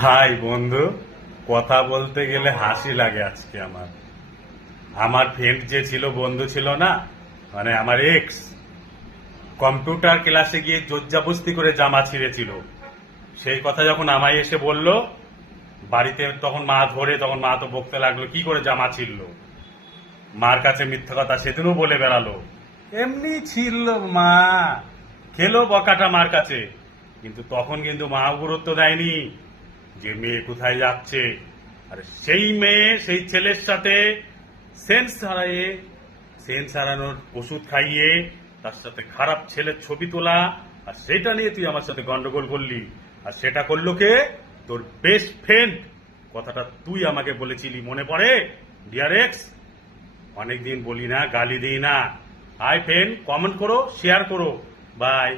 High বন্ধু, কথা বলতে গেলে হাসি লাগে আজকে। আমার আমার ফ্রেন্ড যে ছিল, বন্ধু ছিল না, মানে আমার এক্স, কম্পিউটার ক্লাসে গিয়ে জোরজাবস্তি করে জামা ছিঁড়েছিল। সেই কথা যখন আমায় এসে বলল বাড়িতে, তখন মা ধরে, তখন মা তো বকতে লাগলো কি করে জামা ছিঁড়লো। মার কাছে মিথ্যা কথা সেদিনও বলে বেড়ালো, এমনি ছিল মা, খেলো বকাটা মার কাছে। কিন্তু তখন কিন্তু মা গুরুত্ব দেয়নি যে মেয়ে কোথায় যাচ্ছে। আর সেই মেয়ে সেই ছেলের সাথে সেন্স হারাইয়ে, সেন্স হারানোর ওষুধ খাইয়ে তার সাথে খারাপ ছেলের ছবি তোলা, আর সেটা নিয়ে তুই আমার সাথে গন্ডগোল করলি। আর সেটা করলো কে? তোর বেস্ট ফ্রেন্ড। কথাটা তুই আমাকে বলেছিলি, মনে পড়ে ডিয়ার এক্স? অনেকদিন বলি না, গালি দিই না। হাই ফ্রেন্ড, কমেন্ট করো, শেয়ার করো, বাই।